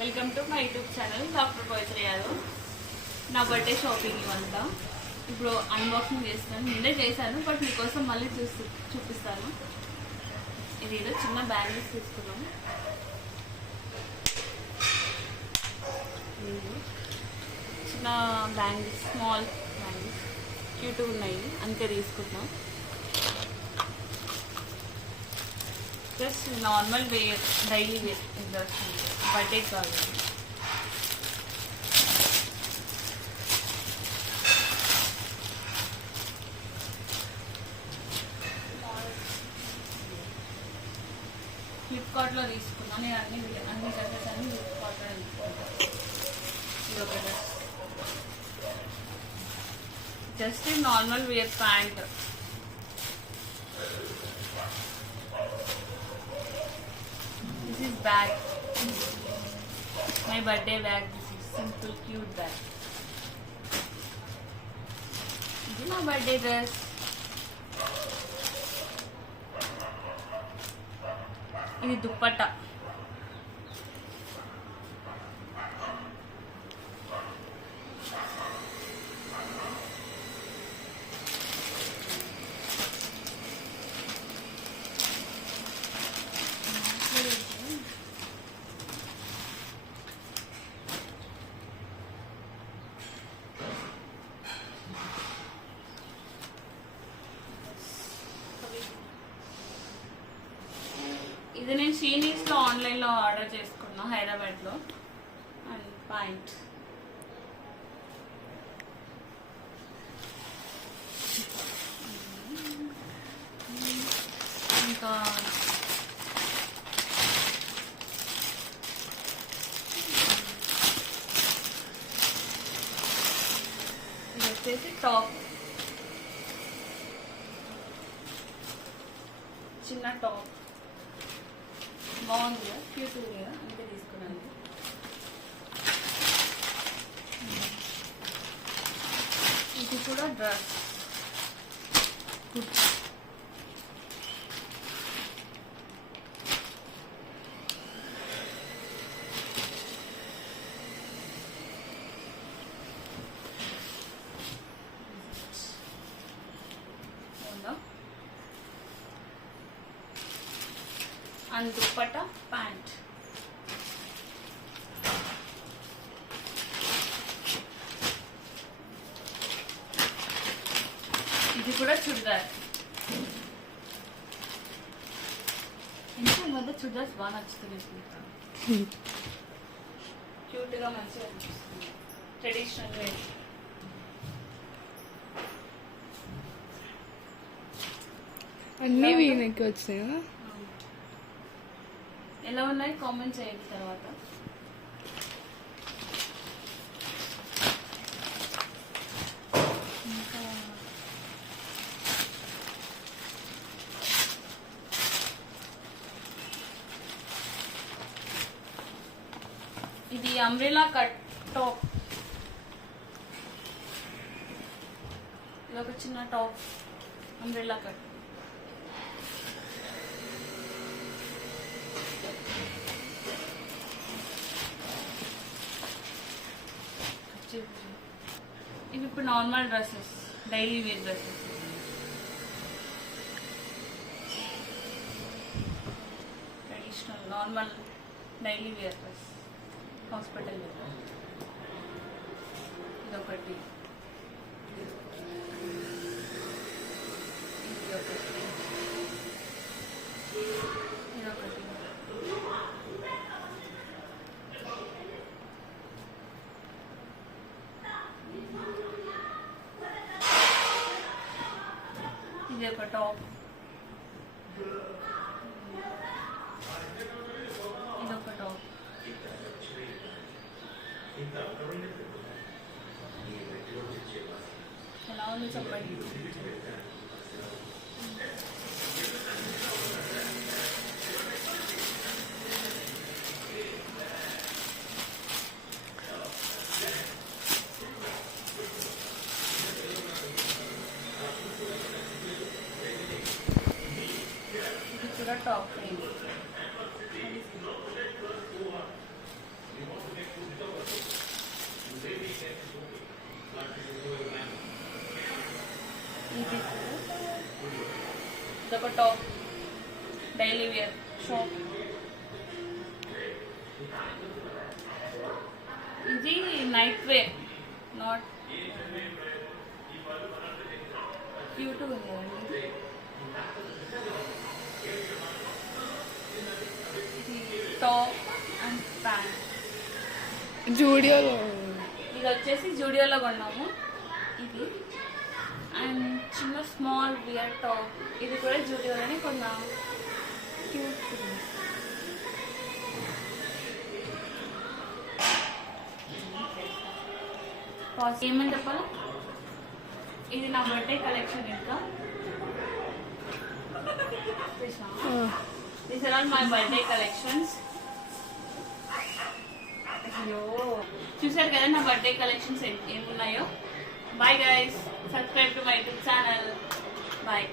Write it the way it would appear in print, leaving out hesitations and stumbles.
Welcome to my YouTube channel doctor Pavitra Yadav. నా birthday shopping ఇవంతా ఇప్పుడు అన్బాక్సింగ్ చేస్తాను. నిన్నే చేశాను బట్ మీకోసం మళ్ళీ చూపిస్తాను. ఇది ఏదో చిన్న బ్యాంగిల్స్ తీసుకున్నాను. చిన్న బ్యాంగిల్స్, స్మాల్ బ్యాంగిల్స్ క్యూట్గా ఉన్నాయి అందుకే తీసుకుంటున్నాం. Just normal wear, daily wear, birthday కాదు. ఫ్లిప్కార్ట్లో తీసుకున్నాను. నేను అన్ని డ్రెస్సెస్ అన్ని ఫ్లిప్కార్ట్లో తీసుకున్నాను. ఇది ఒక dress, just normal wear pant. This is bag, my birthday bag. This is simple cute bag. This is my birthday dress. ఇది దుప్పట్టా. ఇది నేను షీనీస్లో ఆన్లైన్లో ఆర్డర్ చేసుకున్నా హైదరాబాద్లో. అండ్ పాయింట్ ఇంకా ఇది వచ్చేసి టాప్, చిన్న టాప్. బాగుంది కదా, క్యూట్ ఉంది కదా, అందుకే తీసుకున్నాను. ఇది కూడా డ్రెస్, కుర్చీ. అండ్ దుప్పట్టా, ప్యాంట్. ఇది కూడా చుడిదార్. ఇంకా ఈ మధ్య చుడిదార్స్ బాగా నచ్చుతుంది. క్యూట్గా మంచిగా అనిపిస్తుంది, ట్రెడిషనల్ వేర్. అన్నీ వీనికి వచ్చినాయా? ఎలా ఉన్నాయి కామెంట్ చేయండి. తర్వాత ఇంకా ఇది అంబ్రెలా కట్ టాప్. ఇది ఒక చిన్న టాప్, అంబ్రెలా కట్. ఇవి ఇప్పుడు normal dresses, daily wear dresses. Traditional normal daily wear dress, hospital wear. ఇదొకటి, ఇదొకటి, ఇదొకటి. ఇది ఒక టాప్, ఇదొక టాప్. ఎలా ఉంది చెప్పండి. ఇది కూడా top. Top daily wear shop. ఇది నైట్ వేర్, నాట్ క్యూట్ ఉంది కదండి. ఇది టాప్ అండ్ ప్యాంట్. జూడియోలో ఇది వచ్చేసి జూడియోలో కొన్నాము. ఇది అండ్ చిన్న స్మాల్ వియర్ టాప్, ఇది కూడా జూడియోలోనే కొన్నాము. క్యూట్ ఉంది. ఏమని చెప్పాలా, ఇది నా బర్త్డే కలెక్షన్. ఇంకా these are all my birthday collections. అయ్యో చూసారు కదా నా బర్త్డే కలెక్షన్స్ ఏమున్నాయో. Bye guys, subscribe to my YouTube channel. Bye.